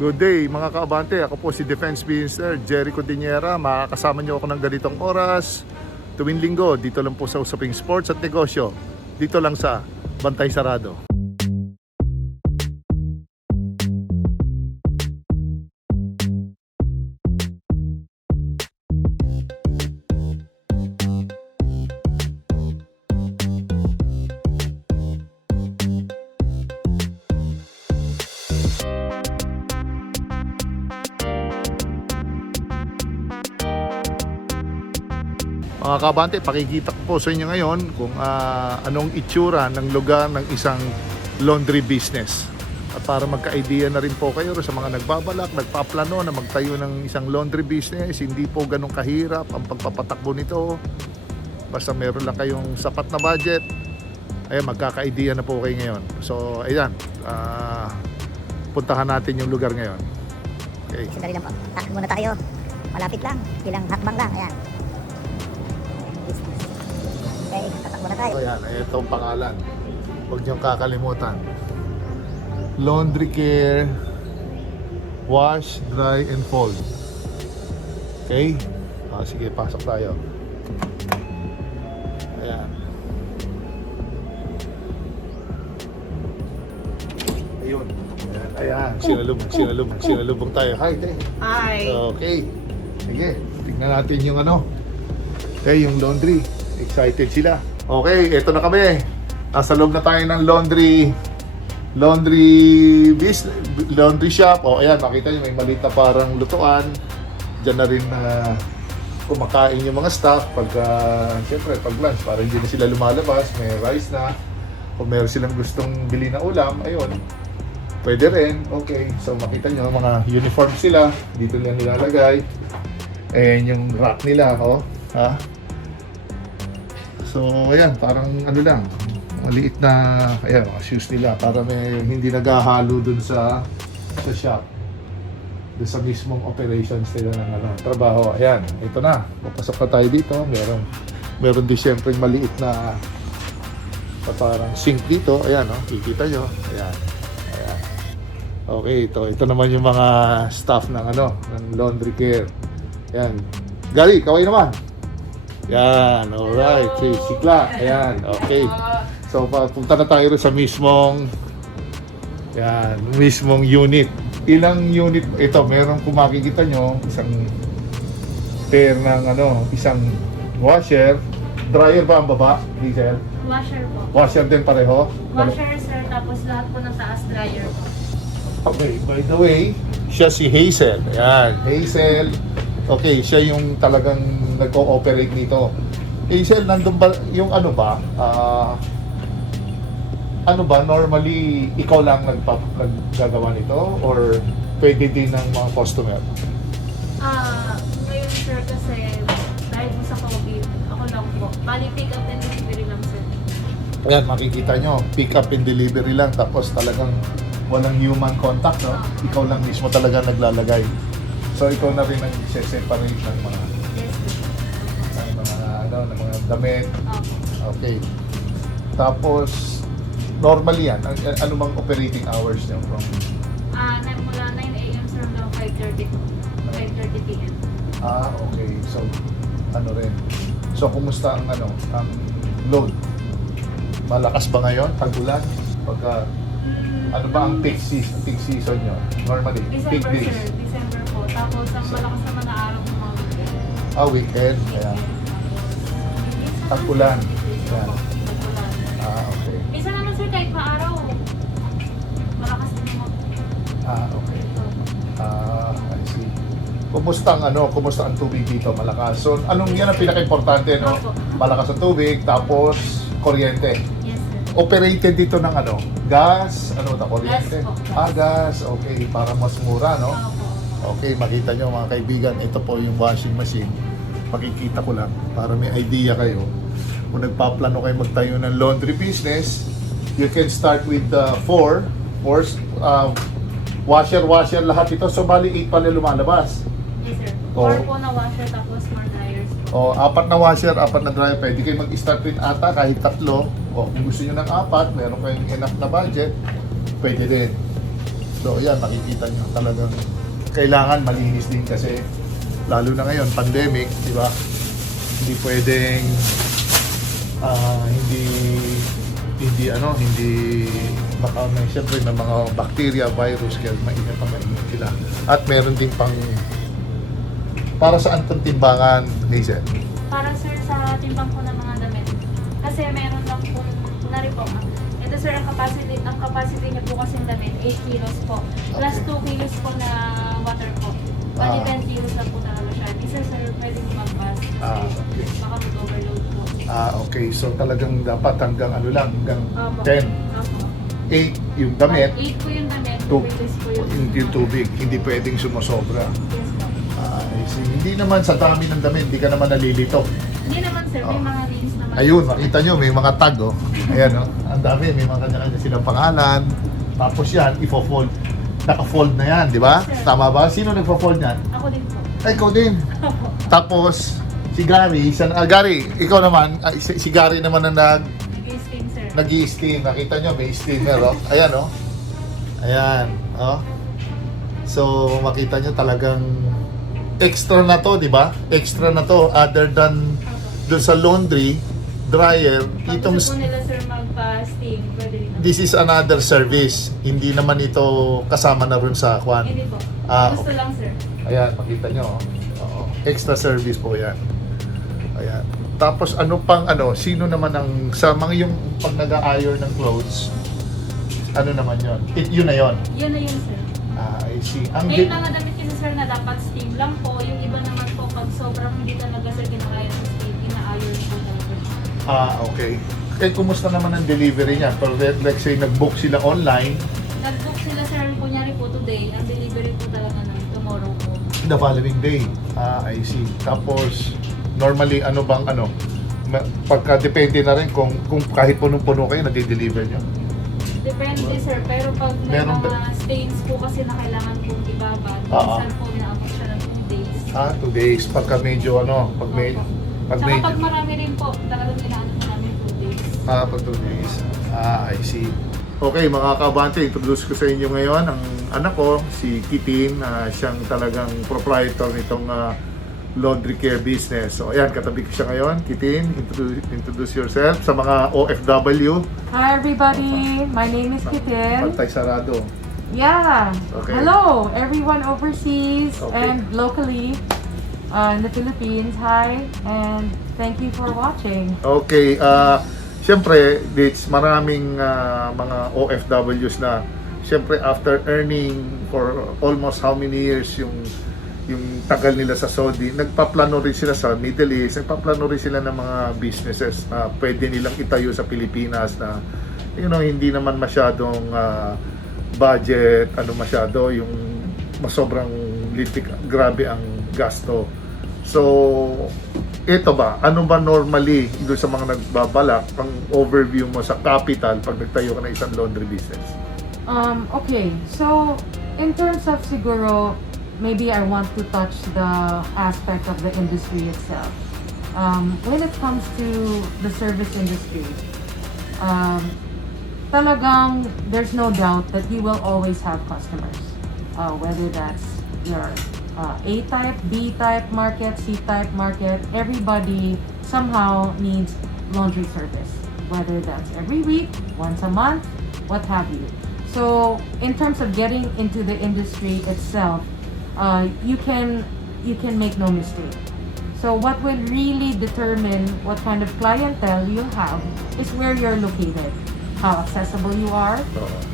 Good day mga kaabante, ako po si Defense Minister Jerry Codiñera. Makakasama niyo ako ng ganitong oras tuwing linggo dito lang po sa Usaping Sports at Negosyo, dito lang sa Bantay, Sarado. Mga kabante, pakikita ko po sa inyo ngayon kung anong itsura ng lugar ng isang laundry business. At para magka-idea na rin po kayo sa mga nagbabalak, nagpaplano na magtayo ng isang laundry business, hindi po ganun kahirap ang pagpapatakbo nito. Basta meron lang kayong sapat na budget, ayan, magkaka-idea na po kayo ngayon. So, ayan, puntahan natin yung lugar ngayon. Okay. Sandali lang po. Takbo muna tayo. Malapit lang. Ilang hakbang lang. Ayan. Okay, tatakbo na tayo. So yan, ito ang pangalan. Huwag niyong kakalimutan. Laundry care, wash, dry, and fold. Okay? Sige, pasok tayo. Ayan. Ayun. Ayan. Sinalubong tayo. Hi, te. Hi. Okay. Sige, tignan natin yung ano. Okay, yung laundry. Excited sila. Okay, eto na kami. Nasa loob na tayo ng laundry shop. O, ayan, makita nyo, may maliit na parang lutuan. Diyan na rin kumakain yung mga staff siyempre, pag lunch, para hindi na sila lumalabas. May rice na. Kung meron silang gustong bili na ulam, ayun, pwede rin. Okay, so makita nyo, mga uniform sila. Dito nila nilalagay. Ayan yung rack nila, oh. Ha? So, ayan, parang ano lang, maliit na, ayan, mga shoes nila para may hindi naghahalo dun sa shop. Dun sa mismong operations nila ng trabaho. Ayan, ito na. Papasok na tayo dito. Meron din siyempre maliit na parang sink dito. Ayan, kikita nyo. Ayan. Ayan. Okay, ito naman yung mga staff ng ng laundry care. Ayan. Gary, kaway naman. Yan, alright. Si Sikla. Ayan, okay. So, punta na tayo sa mismong unit. Ilang unit ito? Meron, kung makikita nyo, isang pair ng isang washer. Dryer ba ang baba, Diesel? Washer po. Washer din pareho? Washer, sir, tapos lahat po ng taas dryer po. Okay, by the way, siya si Hazel. Ayan, Hazel. Okay, siya yung talagang nag-cooperate nito. Hazel, nandun ba yung normally ikaw lang naggagawa nito or pwede din ng mga customer? Ngayon, sir, kasi dahil po sa COVID, ako lang po. Bali, pick up and delivery lang, sir. Ayan, makikita nyo, pick up and delivery lang, tapos talagang walang human contact, no? Ikaw lang mismo talaga naglalagay. So, ikaw na rin nag-separate ng mga ng mga damit. Okay. Tapos, normally yan, ano bang operating hours niyo from? Mula 9 a.m. sir hanggang 5:30 p.m. Okay. So, rin. So, kumusta ang ang load? Malakas ba ngayon? Tag-ulan? Pagka, ano ba ang peak season nyo? Normally, peak December, days? sir. December po. Tapos, ang malakas naman na araw ng mga weekend. Weekend. Kaya, tag-ulan. Yan. Okay. Isa naman, sir, kahit pa-araw. Malakas din naman. Okay. I see. Kumusta ang tubig dito? Malakas. So, yan ang pinaka-importante, no? Malakas ang tubig, tapos kuryente. Yes, sir. Operated dito ng gas, kuryente? Gas po. Gas. Okay, para mas mura, no? Okay, makita nyo mga kaibigan, ito po yung washing machine. Makikita ko lang para may idea kayo. Kung nagpaplano kayo magtayo ng laundry business, you can start with 4 washer lahat ito. So, bali 8 pala lumalabas. Yes, sir. Oh. 4 po na washer, tapos more dryers po. 4 na washer, 4 na dryer. Pwede kayo mag-start with ata kahit 3. Kung gusto nyo ng 4, meron kayong enough na budget, pwede din. So yan, makikita nyo talagang kailangan malinis din kasi lalo na ngayon, pandemic, di ba? Hindi pwedeng hindi baka may siyempre may mga bacteria, virus, kaya mainit sila. At meron din pang para saan itong timbangan, Hazel? Para sir sa timbang po ng mga damit. Kasi meron lang po, kunwari po, ito sir, ang capacity niya po kasing damit, 8 kilos po. Plus Okay. 2 kilos po na water po. Bali 10 kilos lang po na siya. Isa sir, pwede mo mag-pass. Okay. Baka mag-overload po. Okay. So talagang dapat hanggang ano lang, hanggang Opo. 10. Opo. 8 yung damit, 8 po yung damit, 2 tu- kilos po yung yung tubig. Hindi pwedeng sumosobra. Yes po. Hindi naman sa dami ng damit, hindi ka naman nalilito. Hindi naman sir, may mga names naman. Ayun, makita nyo, may mga tag, oh. Ayan, oh. Ang dami, may mga kanya-kanya silang pangalan. Tapos yan, ifo-fold. Naka-fold na yan, di ba? Sir. Tama ba? Sino nagpo-fold yan? Ako din po. Ay, ikaw din. Tapos, si Gary, Gary, ikaw naman, si Gary naman ang Nag-steam sir. nag-i-steam. Nakita nyo, may steamer, oh. Ayan, oh. Ayan, oh. So, makita nyo talagang extra na to, di ba? Extra na to, other than doon sa laundry, dryer, Pag itong gusto po nila sir magpa-steam, pwede rin naman. this is another service. Hindi naman ito kasama na rin sa kwan. Hindi po. Gusto Okay. lang sir. Ayan, makita nyo. Oh. Oo. Extra service po yan. Ayan. Tapos ano pang sino naman ang, sa mga yung pag nag-a-iron ng clothes, ano naman yon? Yun na yon. Yun na yun sir. I see. Ang May mga damit kasi sir na dapat steam lang po. Yung iba naman po pag sobrang hindi talaga sir kinakaya sa steam, ina-iron po talaga. Okay. Eh, kumusta naman ang delivery niya? Pero let's say, nag-book sila online, Nag-book sila sir, kunyari po today, ang delivery po talaga ng tomorrow po. the following day. I see. Tapos, normally, pagka depende na rin kung kahit punong-puno kayo, nade-deliver nyo. Depende sir, pero pag may Meron mga stains po kasi na kailangan pong ibabad, minsan po inaabot siya ng 2 days. 2 days. Pagka medyo, pag may, Opo. pag Saka medyo, pag marami rin po, talagang inaano po namin 2 days. pag 2 days. I see. Okay, mga kabante, introduce ko sa inyo ngayon ang anak ko, si Kitin. Siyang talagang proprietor nitong laundry care business. So, ayan, katabi ko siya ngayon. Kitin, introduce yourself sa mga OFW. Hi everybody, my name is Kitin. Bantay, Sarado. Yeah. Okay. Hello everyone overseas Okay. and locally in the Philippines. Hi and thank you for watching. Okay, siyempre, maraming mga OFWs na siyempre after earning for almost how many years yung tagal nila sa Saudi, nagpaplano rin sila sa Middle East, nagpaplano rin sila ng mga businesses na pwede nilang itayo sa Pilipinas na hindi naman masyadong budget, masyado yung sobrang litik, grabe ang gasto. So, ito ba, ano ba normally doon sa mga nagbabalak, ang overview mo sa capital pag nagtayo ka ng isang laundry business? Okay, so in terms of siguro, maybe I want to touch the aspect of the industry itself. When it comes to the service industry, talagang there's no doubt that you will always have customers. Whether that's your A-type, B-type market, C-type market, everybody somehow needs laundry service. Whether that's every week, once a month, what have you. So in terms of getting into the industry itself, you can make no mistake. So what will really determine what kind of clientele you have is where you're located, how accessible you are,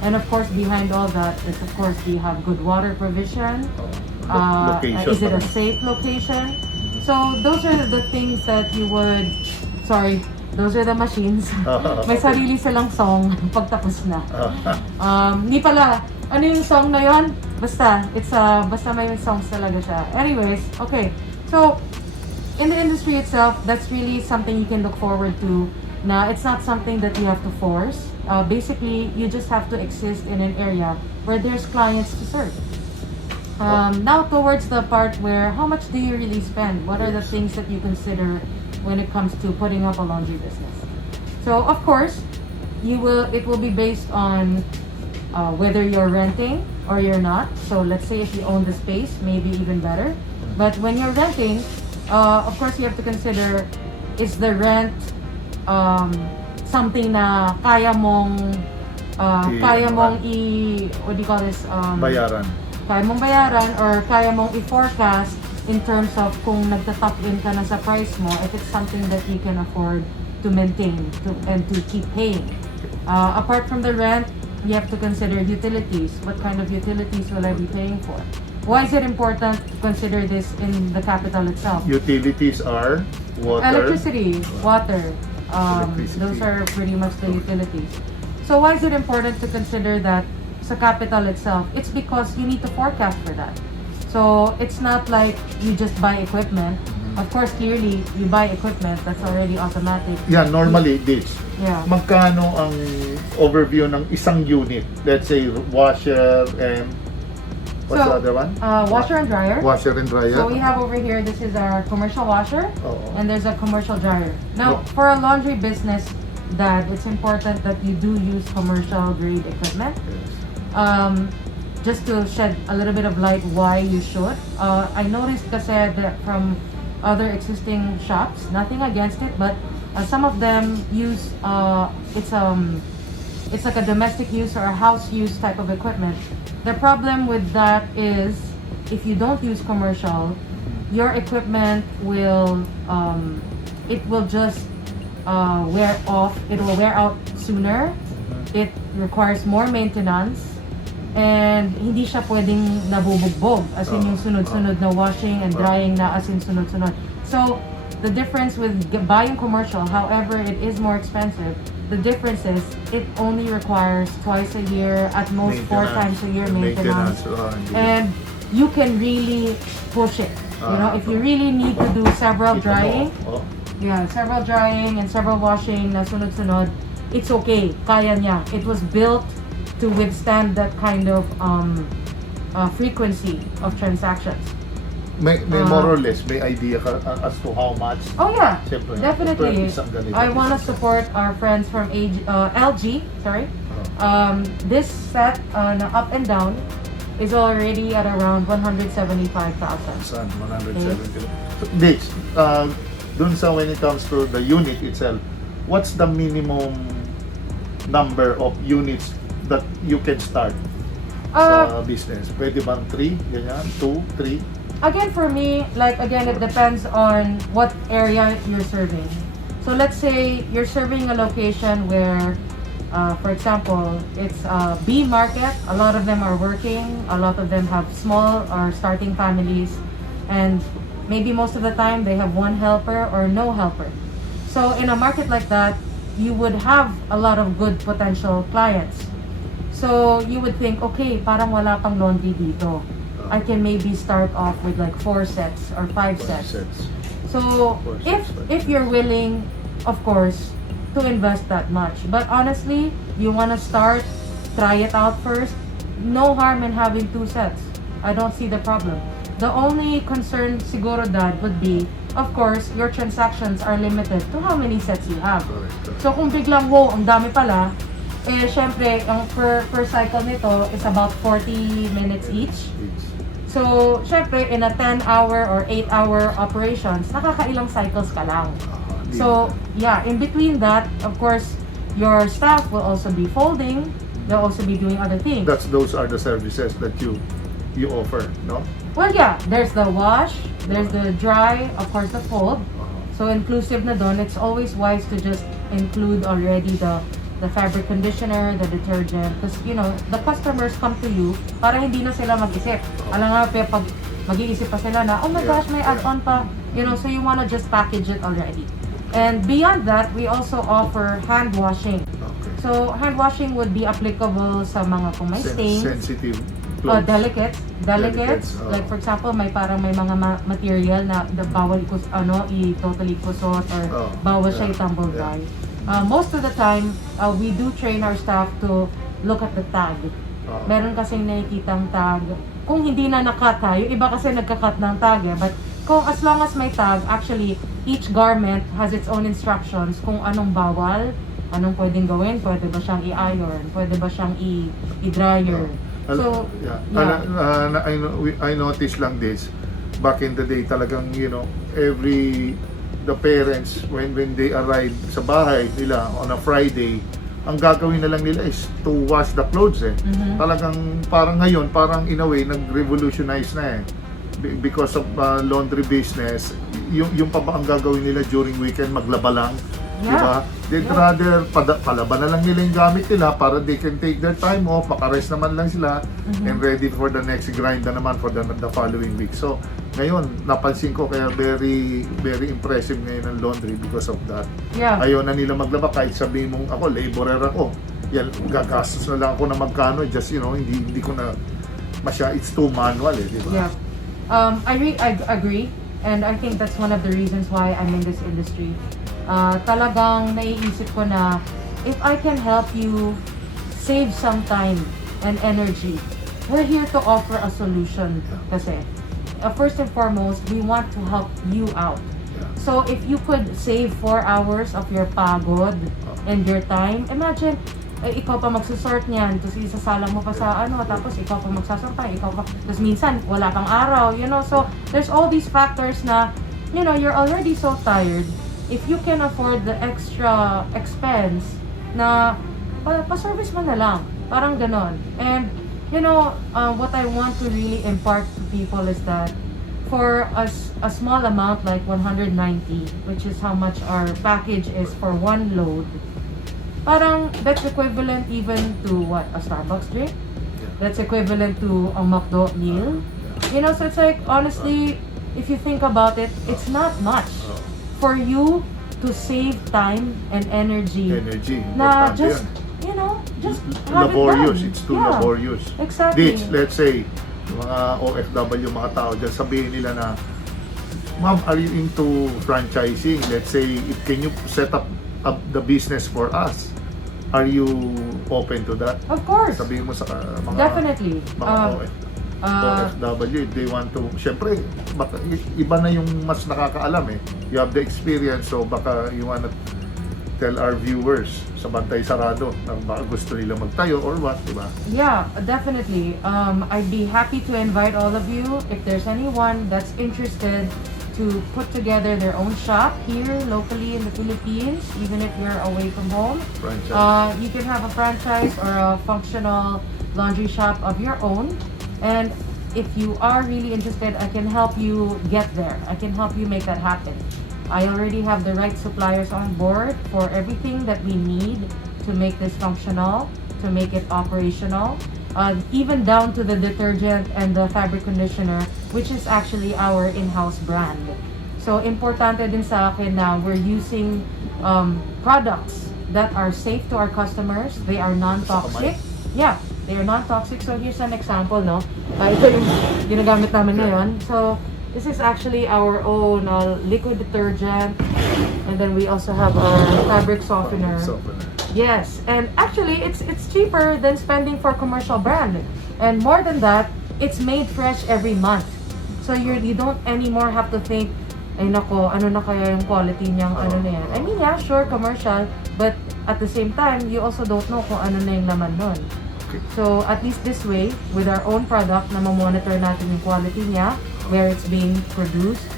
and of course behind all that is of course do you have good water provision, Location is it pa a rin. safe location? So those are the things that you would, those are the machines. May sarili silang song pagtapos na. Ni pala, ano yung song na yon? Basta may songs talaga siya. Anyways, okay. So, in the industry itself, that's really something you can look forward to. Na it's not something that you have to force. Basically, you just have to exist in an area where there's clients to serve. Now towards the part where how much do you really spend? What are the things that you consider when it comes to putting up a laundry business? So of course, it will be based on whether you're renting, or you're not. So let's say if you own the space, maybe even better. But when you're renting, of course you have to consider, is the rent something na kaya mong what do you call this? Bayaran. Kaya mong bayaran or kaya mong i-forecast in terms of kung nagta-top in ka na sa price mo, if it's something that you can afford to maintain and to keep paying. Apart from the rent, you have to consider utilities. What kind of utilities will I be paying for? Why is it important to consider this in the capital itself? Utilities are water. Electricity, water. Electricity. Those are pretty much the utilities. So why is it important to consider that sa capital itself? It's because you need to forecast for that. So it's not like you just buy equipment. Of course, clearly, you buy equipment, that's already automatic. Yeah, normally this. Yeah. Magkano ang overview ng isang unit? Let's say washer and what's the other one? Washer and dryer. Washer and dryer. So we have over here, this is our commercial washer, Oo. and there's a commercial dryer. Now, No. for a laundry business, Dad, it's important that you do use commercial grade equipment. Yes. Just to shed a little bit of light why you should. I noticed kasi that from other existing shops, nothing against it, but some of them use it's like a domestic use or a house use type of equipment. The problem with that is if you don't use commercial, your equipment will it will just wear off. It will wear out sooner. It requires more maintenance. And hindi siya pwedeng nabubugbog as in yung sunod-sunod na washing and drying na as in sunod-sunod. So, the difference with buying commercial, however it is more expensive, the difference is it only requires twice a year, at most 4 times a year maintenance. And you can really push it. You know, if you really need to do several drying, several drying and several washing na sunod-sunod, it's okay. Kaya niya. It was built to withstand that kind of frequency of transactions. May more or less, may idea ka as to how much? Oh yeah, Siyempre, definitely. isang ganito, I want to isang- support our friends from LG. Sorry. This set na up and down is already at around 175,000. Saan? 170. Dates, dun sa when it comes to the unit itself, what's the minimum number of units that you can start sa business? Pwede bang 3? Ganyan? 2? 3? Again, for me, like again, it depends on what area you're serving. So let's say you're serving a location where, for example, it's a B market. A lot of them are working. A lot of them have small or starting families, and maybe most of the time they have one helper or no helper. So in a market like that, you would have a lot of good potential clients. So you would think, okay, parang wala pang laundry dito. I can maybe start off with like 4 sets or 5 sets. So if you're willing, of course, to invest that much. But honestly, you want to start, try it out first. No harm in having 2 sets. I don't see the problem. The only concern siguro, Dad, would be, of course, your transactions are limited to how many sets you have. Correct. So kung biglang, ang dami pala, syempre, ang per cycle nito is about 40 minutes each. So, syempre, in a 10-hour or 8-hour operations, nakakailang cycles ka lang. So, yeah, in between that, of course, your staff will also be folding. They'll also be doing other things. Those are the services that you offer, no? Well, yeah, there's the wash, there's the dry, of course, the fold. So, inclusive na doon, it's always wise to just include already the fabric conditioner, the detergent, because you know, the customers come to you para hindi na sila mag-isip. Alam nga, pag mag-iisip pa sila na, oh my gosh, may add-on pa. You know, so you wanna just package it already. And beyond that, we also offer hand washing. Okay. So, hand washing would be applicable sa mga kung may stains, Sensitive clothes. delicates. Like for example, may parang may mga material na bawal i-totally kusot or bawal siya i-tumble dry. Most of the time, we do train our staff to look at the tag. Meron kasing nakikitang tag. Kung hindi na nakat yung iba kasi nagka-cut ng tag but kung as long as may tag, actually, each garment has its own instructions kung anong bawal, anong pwedeng gawin, pwede ba siyang i-iron, pwede ba siyang i-dryer. So, yeah. yeah. I noticed lang this back in the day talagang the parents when they arrive sa bahay nila on a Friday, ang gagawin na lang nila is to wash the clothes Talagang parang ngayon, parang in a way nag-revolutionize na because of laundry business. Yung pa ba ang gagawin nila during weekend, maglaba lang? Diba? They'd rather palaba na lang nila yung gamit nila para they can take their time off, makarest naman lang sila and ready for the next grind na naman for the following week. So ngayon, napansin ko kaya very very impressive ngayon ang laundry because of that. Ayaw na nila maglaba kahit sabihin mong ako, laborer ako. Yan, gagastos na lang ako na magkano, just hindi ko na it's too manual diba? I agree, and I think that's one of the reasons why I'm in this industry. Talagang naiisip ko na if I can help you save some time and energy, we're here to offer a solution kasi. First and foremost, we want to help you out. So if you could save 4 hours of your pagod and your time, imagine, ikaw pa magsusort niyan, tapos isasalang mo pa sa tapos ikaw pa magsasampay, tapos minsan wala kang araw, so there's all these factors na, you're already so tired. If you can afford the extra expense na pa-service mo na lang, parang ganon. And what I want to really impart to people is that for a small amount like 190, which is how much our package is for one load, parang that's equivalent even to what, a Starbucks drink? That's equivalent to a McDo meal. So it's like, honestly, if you think about it, it's not much for you to save time and energy. Na just, just have laborious. it done. It's too laborious. Exactly. Let's say, mga OFW, mga tao dyan, sabihin nila na, ma'am, are you into franchising? Let's say, can you set up the business for us? Are you open to that? Of course. Sabihin mo sa mga Definitely. OFW, they want to, syempre, baka, iba na yung mas nakakaalam You have the experience, so baka you wanna tell our viewers sa Bantay Sarado na baka gusto nila magtayo or what, diba? Yeah, definitely. I'd be happy to invite all of you if there's anyone that's interested to put together their own shop here locally in the Philippines, even if you're away from home. Franchise. You can have a franchise or a functional laundry shop of your own. And if you are really interested, I can help you get there. I can help you make that happen. I already have the right suppliers on board for everything that we need to make this functional, to make it operational. Even down to the detergent and the fabric conditioner, which is actually our in-house brand. So, importante din sa akin na we're using products that are safe to our customers. They are non-toxic. Yeah, they are non-toxic. So, here's an example, no? Ito yung ginagamit namin ngayon. So, this is actually our own liquid detergent. And then we also have our fabric softener. Yes, and actually it's cheaper than spending for commercial brand. And more than that, it's made fresh every month. So you don't anymore have to think, ay nako, ano na kaya yung quality niyang ano na yan. I mean, yeah, sure, commercial, but at the same time, you also don't know kung ano na yung laman nun. So at least this way, with our own product, na mamonitor natin yung quality niya, where it's being produced,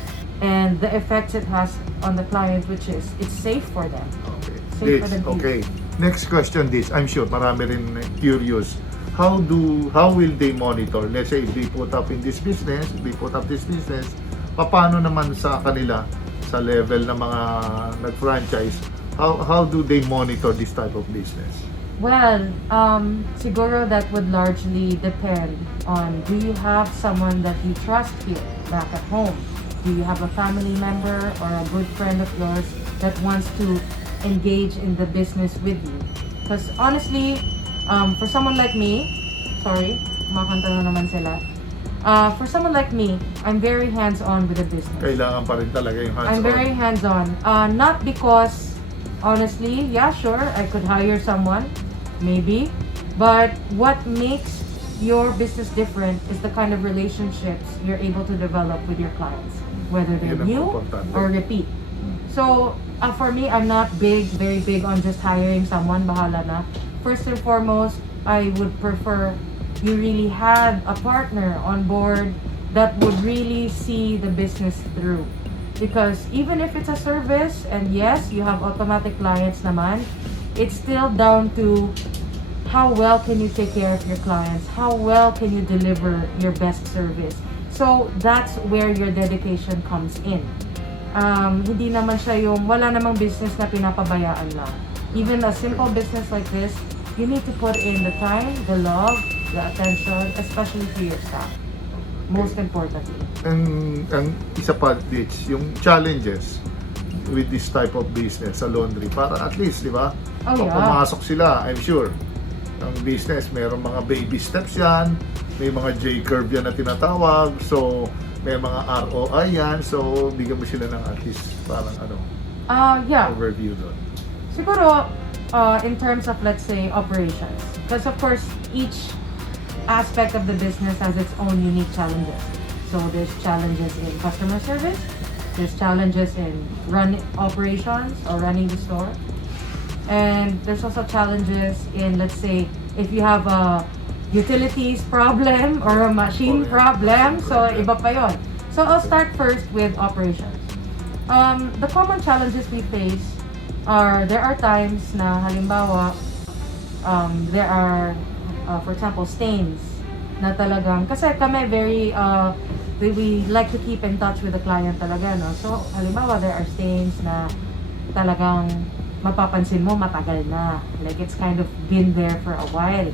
and the effects it has on the client, which is, it's safe for them. Safe for them to use. Next question, this I'm sure marami rin curious. How will they monitor? Let's say if they put up this business, paano naman sa kanila sa level ng mga nag-franchise? How do they monitor this type of business? Well, siguro that would largely depend on, do you have someone that you trust here back at home? Do you have a family member or a good friend of yours that wants to engage in the business with you? Because honestly, for someone like me, sorry, kumakanta na naman sila. For someone like me, I'm very hands-on with the business. Kailangan pa rin talaga yung hands-on. I'm very hands-on. Not because, honestly, yeah, sure, I could hire someone, maybe. But what makes your business different is the kind of relationships you're able to develop with your clients, whether they're new or repeat. So, for me, I'm not very big on just hiring someone, bahala na. First and foremost, I would prefer you really had a partner on board that would really see the business through. Because even if it's a service, and yes, you have automatic clients naman, it's still down to how well can you take care of your clients, how well can you deliver your best service. So that's where your dedication comes in. Hindi naman siya yung wala namang business na pinapabayaan lang. Even a simple business like this, you need to put in the time, the love, the attention, especially to your staff. Most importantly. Ang isa pa, Ditch, yung challenges with this type of business sa laundry, para at least, di ba? Oh, Pag yeah. pumasok sila, I'm sure, ang business, mayroong mga baby steps yan, may mga J-curve yan na tinatawag, so may mga ROI yan, so bigyan mo sila ng at least parang Yeah. overview doon. Siguro, in terms of, let's say, operations. Because of course, each aspect of the business has its own unique challenges. So there's challenges in customer service, there's challenges in running operations or running the store, and there's also challenges in, let's say, if you have a utilities problem or a machine problem, so iba pa yon. So I'll start first with operations. The common challenges we face are, there are times na halimbawa, there are, for example, stains na talagang, kasi kami very, we like to keep in touch with the client talaga, no? So, halimbawa, there are stains na talagang mapapansin mo matagal na. Like, it's kind of been there for a while.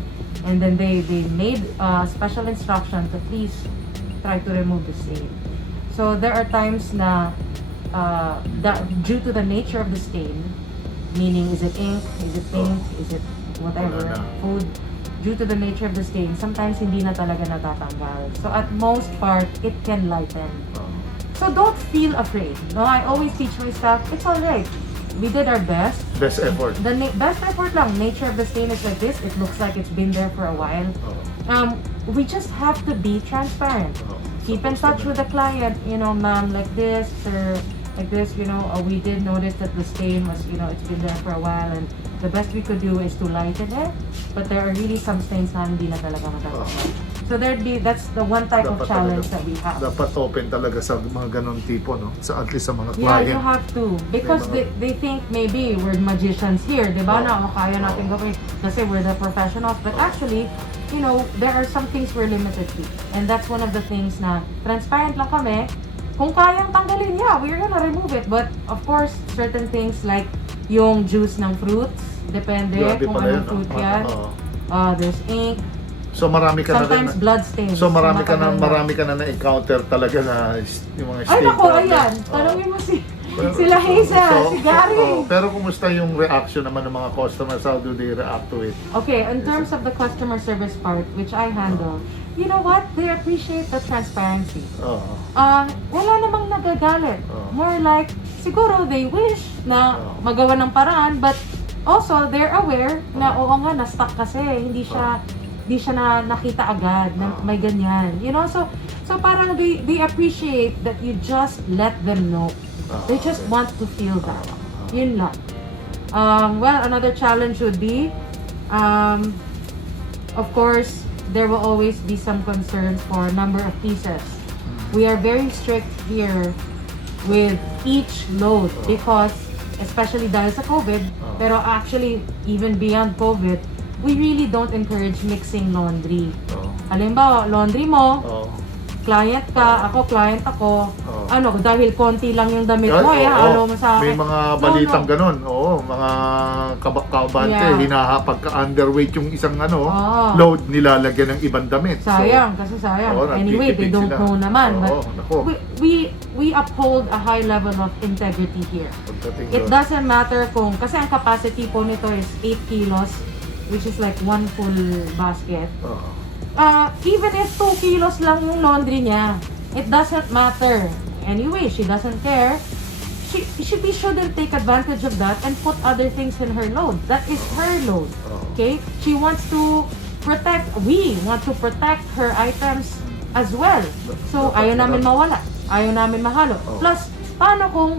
And then they made special instruction to please try to remove the stain. So, there are times na that due to the nature of the stain, meaning is it ink, is it paint, is it whatever, food, due to the nature of the stain, sometimes hindi na talaga natatanggal. So at most part, it can lighten. So don't feel afraid. No, I always teach my staff, it's alright. We did our best. Best effort. The best effort lang. Nature of the stain is like this. It looks like it's been there for a while. We just have to be transparent. Keep in touch with the client. You know, ma'am, like this, sir, like this, you know, we did notice that the stain was, you know, it's been there for a while, and the best we could do is to lighten it, but there are really some stains na hindi na talaga matatanggal. So that's the one type of challenge that we have. Dapat open talaga sa mga ganong tipo, no? Sa at least sa mga Yeah, client. you have to. Because they think maybe we're magicians here, di ba? Na kaya natin gawin kasi we're the professionals. But actually, you know, there are some things we're limited to. And that's one of the things na transparent lang kami. Kung kayang tanggalin, yeah, we're gonna remove it. But of course, certain things like yung juice ng fruits, depende kung anong fruit yan. There's ink. So marami ka sometimes na rin. Blood stains. So marami ka na na-encounter talaga na yung mga stain. Ay nako, ayan. Tanungin mo sila Hazel, si Gary. Pero kumusta yung reaction naman ng mga customers? How do they react to it? Okay, in terms of the customer service part, which I handle, you know what? They appreciate the transparency. Wala namang nagagalit. More like, siguro they wish na magawa ng paraan, but also they're aware na oo nga, na-stuck kasi, hindi siya na nakita agad na may ganyan. You know, so parang they appreciate that you just let them know. They just want to feel that. Yun lang. Well, another challenge would be, of course, there will always be some concerns for number of pieces. We are very strict here with each load because, especially dahil sa COVID, pero actually, even beyond COVID, we really don't encourage mixing laundry. Halimbawa, laundry mo, client ka, client ako, dahil konti lang yung damit mo, ano mo sa akin. May mga balitang ganun, mga kabante, pagka underweight yung isang load, nilalagyan ng ibang damit. Sayang, kasi sayang. Anyway, they don't know naman. But we uphold a high level of integrity here. It doesn't matter kung, kasi ang capacity po nito is 8 kilos, which is like one full basket. Even if 2 kilos lang yung laundry niya, it doesn't matter. Anyway, she doesn't care. She shouldn't take advantage of that and put other things in her load. That is her load. Okay? She wants to protect, we want to protect her items as well. So, ayaw namin mawala. Ayaw namin mahalo. Plus, paano kung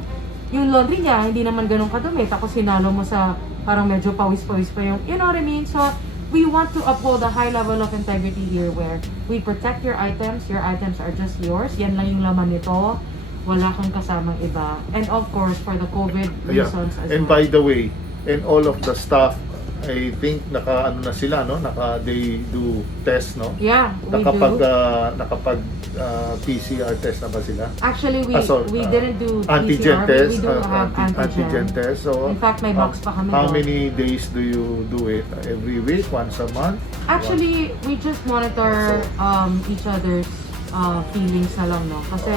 yung laundry niya hindi naman ganun kadumi, tapos sinalo mo sa parang medyo pawis-pawis pa yung, you know what I mean? So, we want to uphold a high level of integrity here where we protect your items are just yours, yan lang yung laman nito, wala kang kasamang iba. And of course, for the COVID reasons as And well. by the way, and all of the staff, I think na sila, no? They do test, no? Yeah, we do. Nakapag PCR test na ba sila? Actually, we didn't do Antigen PCR. test, We do have antigen test. So, in fact, may box pa kami how doon. many days do you do it? Every week? Once a month? Actually, we just monitor each other's feelings na lang, no? Kasi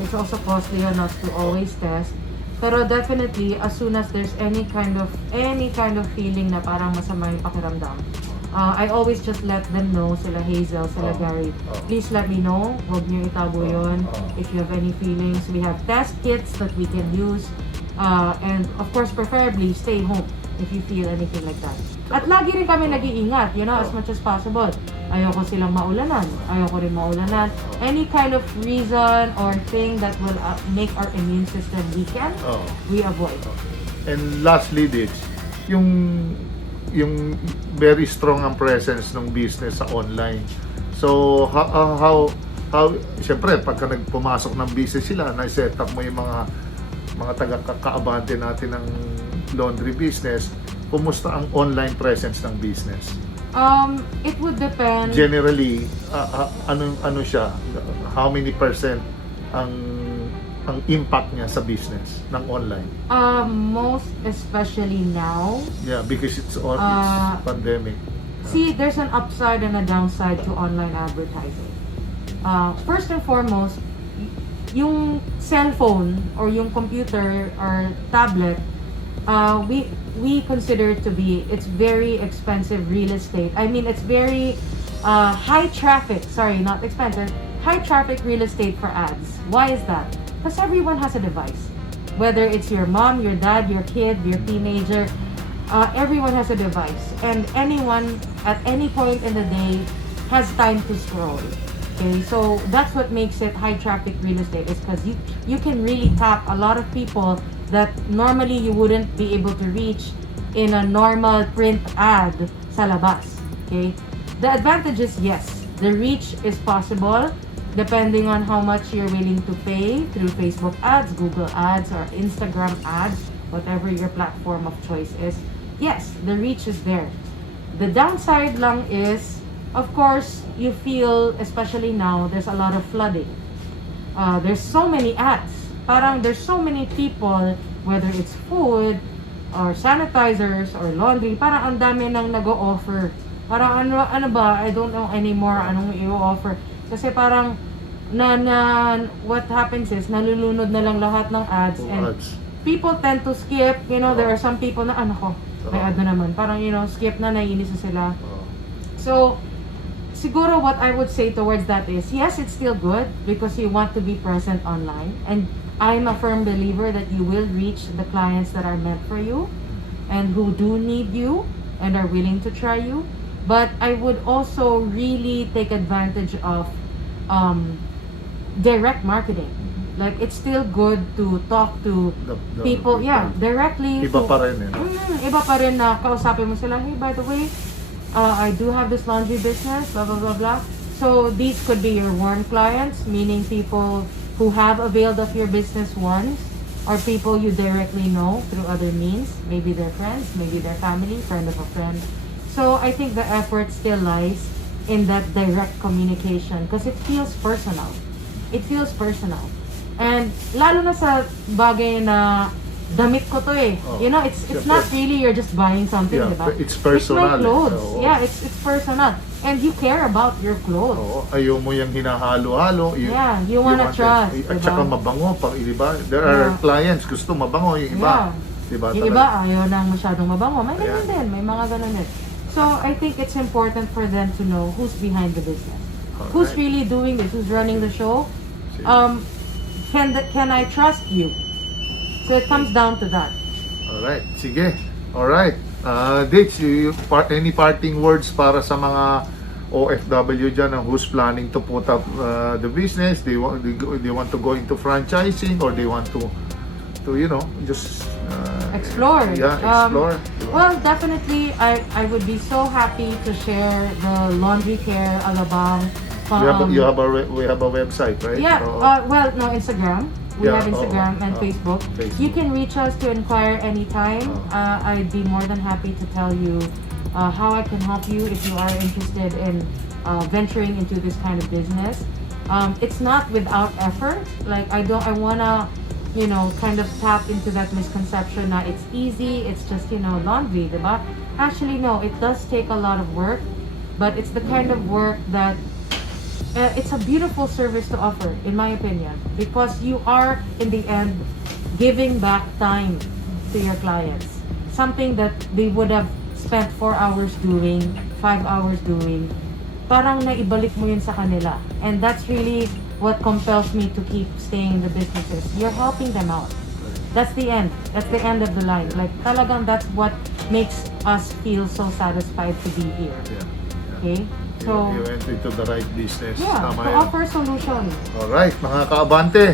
it's also costly on us to always test. Pero definitely, as soon as there's any kind of feeling na parang masama yung pakiramdam, I always just let them know, sila Hazel, sila Gary. Please let me know, huwag niyo itago yun. If you have any feelings, we have test kits that we can use. And of course, preferably, stay home if you feel anything like that. At lagi rin kami nag-iingat, as much as possible. Ayoko silang maulanan. Ayoko rin maulanan. Any kind of reason or thing that will make our immune system weaken, we avoid. And lastly, Ditch, yung very strong ang presence ng business sa online. So, how syempre, pagka pumasok ng business sila, na-set up mo yung mga taga-kaabante natin ng laundry business, kumusta ang online presence ng business? It would depend. Generally, ano siya? How many percent ang impact niya sa business ng online? Most especially now. Yeah, because it's pandemic. See, there's an upside and a downside to online advertising. First and foremost, yung cellphone or yung computer or tablet, we consider it to be, it's very expensive real estate. I mean, it's very high traffic, sorry, not expensive, high traffic real estate for ads. Why is that? Because everyone has a device. Whether it's your mom, your dad, your kid, your teenager, everyone has a device. And anyone at any point in the day has time to scroll. Okay, so that's what makes it high traffic real estate, is because you can really tap a lot of people that normally you wouldn't be able to reach in a normal print ad sa labas. Okay? The advantage is, yes, the reach is possible depending on how much you're willing to pay through Facebook ads, Google ads, or Instagram ads, whatever your platform of choice is. Yes, the reach is there. The downside lang is, of course, you feel, especially now, there's a lot of flooding. There's so many ads. Parang there's so many people, whether it's food, or sanitizers, or laundry, parang ang dami nang nag-o-offer. Parang ano ba, I don't know anymore anong i-offer. Kasi parang, what happens is, nalulunod na lang lahat ng ads, and people tend to skip, there are some people na, may ad na naman. Parang, skip na, naiinis na sila. So, siguro what I would say towards that is, yes, it's still good because you want to be present online. And I'm a firm believer that you will reach the clients that are meant for you and who do need you and are willing to try you. But I would also really take advantage of direct marketing. Like, it's still good to talk to people, directly. Iba pa rin, iba pa rin na kausapin mo sila, hey, by the way, I do have this laundry business, blah, blah, blah, blah. So these could be your warm clients, meaning people who have availed of your business once, or people you directly know through other means, maybe their friends, maybe their family, friend of a friend. So I think the effort still lies in that direct communication because it feels personal. It feels personal. And lalo na sa bagay na damit ko to eh. It's not really you're just buying something, diba? It's personal. It's my clothes. Yeah, it's personal. And you care about your clothes. Ayaw mo yung hinahalo-halo. You wanna trust. At saka mabango, diba? There are clients gusto mabango, yung iba. Diba? Yung iba ayaw nang masyadong mabango. May ganun din. May mga ganun din. So, I think it's important for them to know who's behind the business. Who's really doing this? Who's running the show? Can I trust you? So it comes down to that. Alright, sige. Alright. Ditch, any parting words para sa mga OFW dyan who's planning to put up the business? They want to go into franchising or they want to just explore. Yeah, explore. Well, definitely, I would be so happy to share the laundry care alabang. We have a website, right? Yeah, Oo. well, no, Instagram. We Yeah, have Instagram and oo. Facebook. Facebook. You can reach us to inquire anytime. I'd be more than happy to tell you how I can help you if you are interested in venturing into this kind of business. It's not without effort. Like I wanna, kind of tap into that misconception that it's easy. It's just laundry, diba? Actually, no. It does take a lot of work, but it's the kind of work that. It's a beautiful service to offer, in my opinion, because you are, in the end, giving back time to your clients. Something that they would have spent 4 hours doing, 5 hours doing, parang naibalik mo yun sa kanila. And that's really what compels me to keep staying in the businesses. You're helping them out. That's the end. That's the end of the line. Like, talagang that's what makes us feel so satisfied to be here. Okay? So, You went into the right business. yeah, Tama to yan. offer solution. Alright, mga kaabante.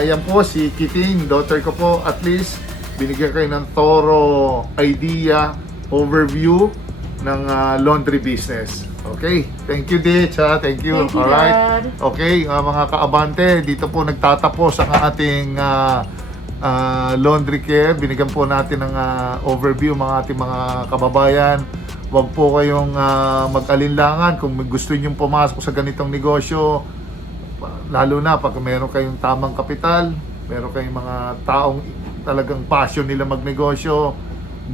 Yan po si Kiting, daughter ko po. At least, binigyan kayo ng thorough idea, overview ng laundry business. Okay, thank you, Ditch. Thank you. Thank you, Alright. Dad. Okay, mga kaabante, dito po nagtatapos ang ating laundry care. Binigyan po natin ng overview mga ating mga kababayan. Huwag po kayong mag-alinlangan kung gusto nyo pumasok sa ganitong negosyo, lalo na pag meron kayong tamang kapital, meron kayong mga taong talagang passion nila magnegosyo,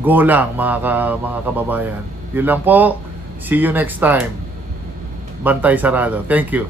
go lang mga kababayan. Yun lang po. See you next time. Bantay Sarado. Thank you.